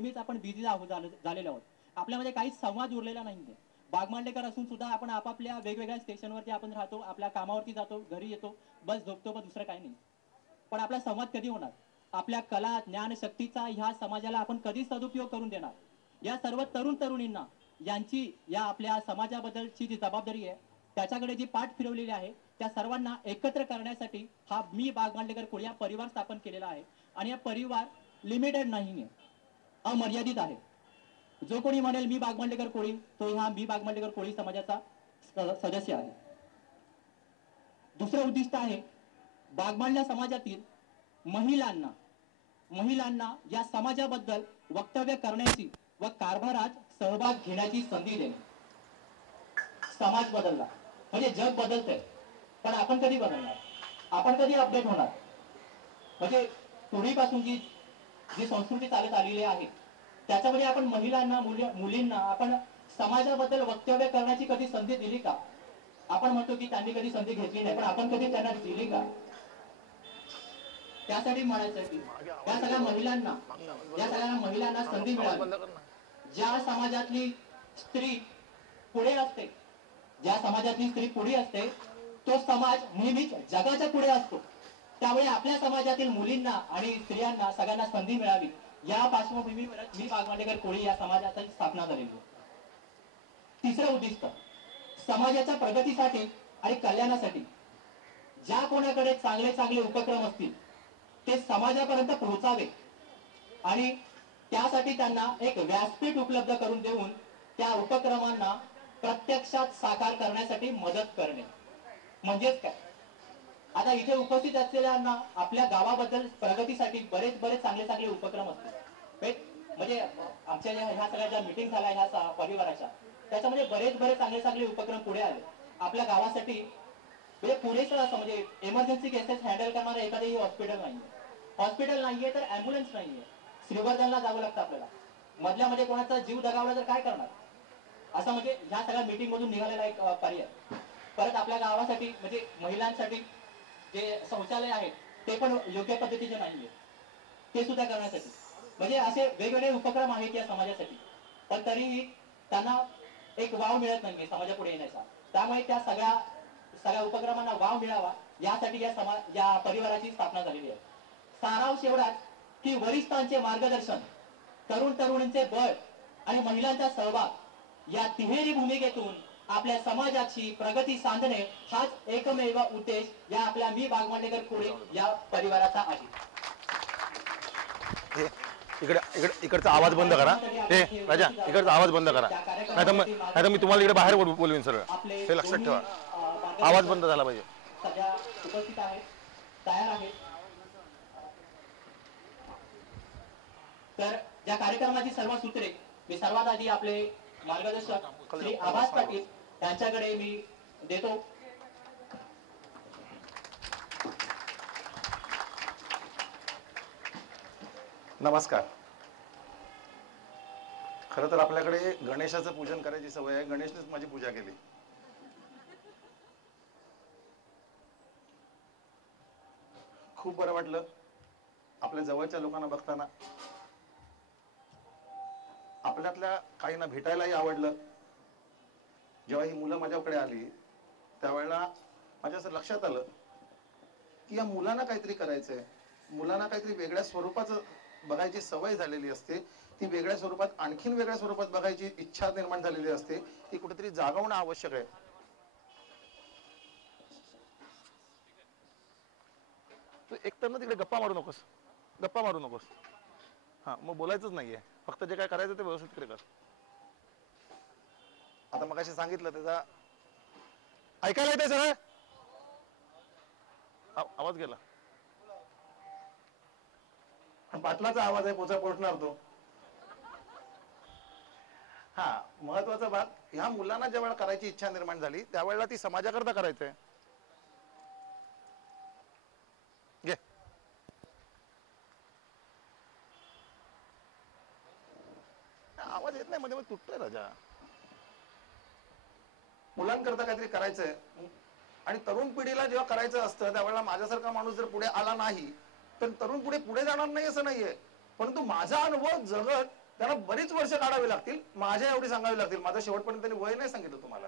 नेहमीच आपण बिझी झालेलो आहोत. आपल्यामध्ये काहीच संवाद उरलेला नाहीये. बागमांडेकर असून सुद्धा आपण आपापल्या वेगवेगळ्या स्टेशनवरती आपण राहतो, आपल्या कामावरती जातो, घरी येतो, बस झोपतो, पण दुसरं काही नाही. पण आपला संवाद कधी होणार? आपल्या कला ज्ञान शक्तीचा ह्या समाजाला आपण कधी सदुपयोग करून देणार? या सर्व तरुण तरुणींना यांची या आपल्या समाजाबद्दलची जी जबाबदारी आहे त्याच्याकडे जी पाठ फिरवलेली आहे त्या सर्वांना एकत्र करण्यासाठी हा मी बागमांडेकर कोळी हा परिवार स्थापन केलेला आहे. आणि हा परिवार लिमिटेड नाहीये, अमर्यादित आहे. जो कोणी म्हणेल मी बागमांडेकर कोळी तो हा मी बागमांडेकर कोळी समाजाचा सदस्य आहे. दुसरं उद्दिष्ट आहे बागमांडा समाजातील महिलांना या समाजाबद्दल वक्तव्य करण्याची व कारभारात सहभाग घेण्याची संधी देणे. समाज बदलला म्हणजे जग बदलतंय, पण आपण कधी बदलणार? आपण कधी अपडेट होणार? म्हणजे पूर्वीपासून जी संस्कृती चालत आलेली आहे त्याच्यामध्ये आपण महिलांना मुलींना आपण समाजाबद्दल वक्तव्य करण्याची कधी संधी दिली का? आपण म्हणतो की त्यांनी कधी संधी घेतली नाही, पण आपण कधी त्यांना दिली का? त्यासाठी म्हणायचं की या सगळ्या महिलांना संधी मिळावी. ज्या समाजातली स्त्री पुढे असते, ज्या समाजातली स्त्री पुढे असते तो समाज नेहमीच जगाच्या पुढे असतो. त्यामुळे आपल्या समाजातील मुलींना आणि स्त्रियांना सगळ्यांना संधी मिळावी या पार्श्वभूमीवर मी बागमांडेकर कोळी या समाजाची स्थापना झालेली आहे. तिसरं उद्दिष्ट समाजाच्या प्रगतीसाठी आणि कल्याणासाठी ज्या कोणाकडे चांगले चांगले उपक्रम असतील ते समाजापर्यंत पोहोचावे आणि त्यासाठी त्यांना एक व्यासपीठ उपलब्ध करून देऊन त्या उपक्रमांना प्रत्यक्षात साकार करण्यासाठी मदत करणे. म्हणजेच काय? आता इथे उपस्थित असलेल्यांना आपल्या गावाबद्दल प्रगतीसाठी बरेच चांगले उपक्रम असतील. म्हणजे आमच्या ह्या सगळ्या ज्या मीटिंग झाल्या ह्या परिवाराच्या त्याच्यामध्ये बरेच चांगले उपक्रम पुढे आले. आपल्या गावासाठी म्हणजे पुरेसं असं म्हणजे इमर्जन्सी केसेस हँडल करणारं एखादंही हॉस्पिटल नाहीये तर ॲम्ब्युलन्स नाहीये. श्रीवर्धनला जावं लागतं आपल्याला. मधल्यामध्ये कोणाचा जीव दगावला तर काय करणार? असं म्हणजे ह्या सगळ्या मीटिंग मधून निघालेला एक पर्याय. परत आपल्या गावासाठी म्हणजे महिलांसाठी जे शौचालय आहेत ते पण योग्य पद्धतीचे नाहीये, ते सुद्धा करण्यासाठी म्हणजे असे वेगवेगळे उपक्रम आहेत या समाजासाठी. पण तरीही त्यांना एक वाव मिळत नाहीये समाजापुढे येण्याचा. त्यामुळे त्या सगळ्या उपक्रमांना वाव मिळावा यासाठी या परिवाराची स्थापना झालेली आहे. सारांश एवढाच की वरिष्ठांचे मार्गदर्शन, तरुण तरुणींचे बळ आणि महिलांचा सहभाग या तिहेरी भूमिकेतून आपल्या समाजाची प्रगती साधणे हाच एकमेव उद्देश या आपल्या मी बागमांडेकर कोळी या परिवाराचा आहे. इकडचा आवाज बंद करा. हे राजा, इकडचा आवाज बंद करा, नाही तर मी तुम्हाला इकडे बाहेर बोलवीन सरळ. हे लक्षात ठेवा, आवाज बंद झाला पाहिजे. सध्या उपस्थित आहेत, तयार आहेत. तर या कार्यक्रमाची सर्व सूत्रे मी सर्वात आधी आपले मार्गदर्शक श्री आभास पाटील यांच्याकडे मी देतो. नमस्कार. खरं तर आपल्याकडे गणेशाचं पूजन करायची सवय आहे. गणेशनेच माझी पूजा केली. खूप बरं वाटलं आपल्या जवळच्या लोकांना बघताना. आपल्यातल्या काहींना भेटायलाही आवडलं. जेव्हा ही मुलं माझ्याकडे आली त्यावेळेला माझ्या असं लक्षात आलं की या मुलांना काहीतरी करायचंय, मुलांना काहीतरी वेगळ्या स्वरूपाचं बघायची सवय झालेली असते. ती वेगळ्या स्वरूपात आणखीन वेगळ्या स्वरूपात बघायची इच्छा निर्माण झालेली असते. ती कुठेतरी जागवणं आवश्यक आहे. तू एकतर ना तिकडे गप्पा मारू नकोस. हा, मग बोलायचंच नाहीये. फक्त जे काय करायचं ते व्यवस्थित कर. आता मगाशी सांगितलं त्याचा ऐकायला येते सर. आवाज गेला. पाटलाचा आवाज आहे, पोचणार तो. हा, महत्वाचा भाग, ह्या मुलांना ज्यावेळेला करायची इच्छा निर्माण झाली त्यावेळेला ती समाजाकरता करायचंय. घे. आवाज येत नाही, मध्ये मध्ये तुटतोय राजा. मुलांकरता काहीतरी करायचंय आणि तरुण पिढीला जेव्हा करायचं असतं त्यावेळेला माझ्यासारखा माणूस जर पुढे आला नाही तर तरुण पुढे जाणार नाही असं नाहीये. परंतु माझा अनुभव जगत त्यांना बरीच वर्ष काढावी लागतील, माझ्या एवढी सांगावी लागतील. माझं शेवटपर्यंत त्यांनी वय नाही सांगितलं तुम्हाला.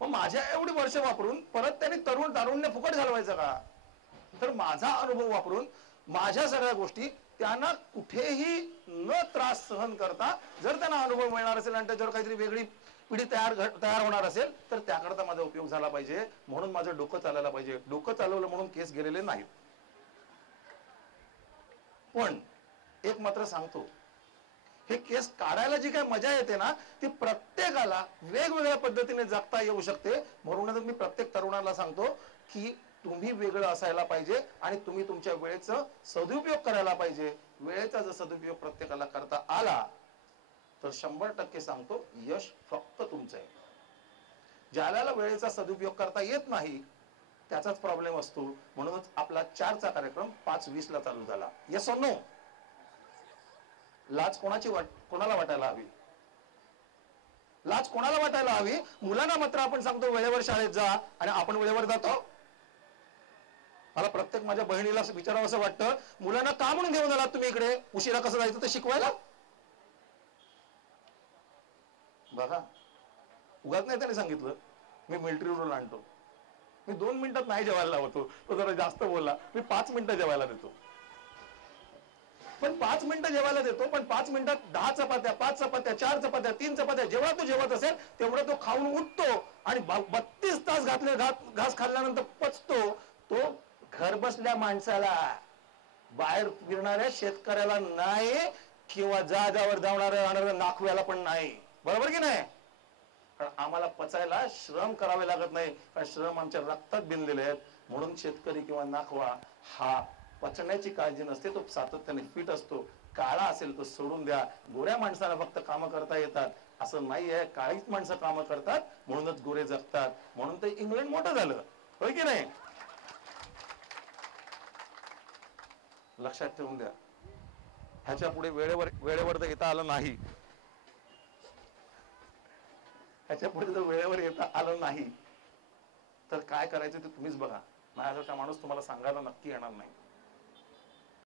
मग माझ्या एवढी वर्ष वापरून परत त्यांनी तारुण्य फुकट घालवायचं का? तर माझा अनुभव वापरून माझ्या सगळ्या गोष्टी त्यांना कुठेही न त्रास सहन करता जर त्यांना अनुभव मिळणार असेल आणि त्याच्यावर काहीतरी वेगळी पिढी तयार होणार असेल तर त्याकरता माझा उपयोग झाला पाहिजे. म्हणून माझं डोकं चालायला पाहिजे. डोकं चालवलं म्हणून केस गेलेले नाहीत. पण एक मात्र सांगतो, हे केस काढायला जी काही मजा येते ना ती प्रत्येकाला वेगवेगळ्या पद्धतीने जगता येऊ शकते. म्हणूनच मी प्रत्येक तरुणाला सांगतो की तुम्ही वेगळं असायला पाहिजे आणि तुम्ही तुमच्या वेळेचा सदुपयोग करायला पाहिजे. वेळेचा जर सदुपयोग प्रत्येकाला करता आला तर 100% सांगतो यश फक्त तुमचं आहे. ज्याला वेळेचा सदुपयोग करता येत नाही त्याचाच प्रॉब्लेम असतो. म्हणूनच आपला 4चा कार्यक्रम 5:20 ला चालू झाला. Yes or no? लाज कोणाला वाटायला हवी? लाज कोणाला वाटायला हवी? मुलांना मात्र आपण सांगतो वेळेवर शाळेत जा आणि आपण वेळेवर जातो. मला प्रत्येक माझ्या बहिणीला विचारावं असं वाटतं, मुलांना का म्हणून घेऊन आलात तुम्ही इकडे? उशिरा कसं जायचं ते शिकवायला? बघा, उगाच नाही त्याने सांगितलं मी मिलिटरी रूल आणतो. मी 2 मिनिटात नाही जेवायला लावतो. तो जरा जास्त बोलला, मी 5 मिनिटं जेवायला देतो. पण 5 मिनिटं जेवायला देतो, पण 5 मिनिटात 10 चपात्या, 5 चपात्या, 4 चपात्या, 3 चपात्या जेव्हा तो जेवत असेल तेवढं तो खाऊन उठतो आणि 32 तास घास खाल्ल्यानंतर पचतो. तो घर बसल्या माणसाला, बाहेर फिरणाऱ्या शेतकऱ्याला नाही किंवा जहाजावर जाणाऱ्या नाखव्याला पण नाही. बरोबर की नाही? कारण आम्हाला पचायला श्रम करावे लागत नाही, कारण श्रम आमच्या रक्तात भिनलेले आहेत. म्हणून शेतकरी किंवा नाखवा हा पचण्याची काळजी नसते, तो सातत्याने फिट असतो. काळा असेल तो सोडून द्या. गोऱ्या माणसाला फक्त कामं करता येतात असं नाहीये. काळीच माणसं कामं करतात म्हणूनच गोरे जगतात. म्हणून ते इंग्लंड मोठं झालं, होय की नाही? लक्षात ठेवून द्या, ह्याच्या पुढे वेळेवर जर येता आलं नाही, ह्याच्या पुढे जर वेळेवर येता आलं नाही तर काय करायचं ते तुम्हीच बघा. माझ्यासारखा माणूस तुम्हाला सांगायला नक्की येणार नाही.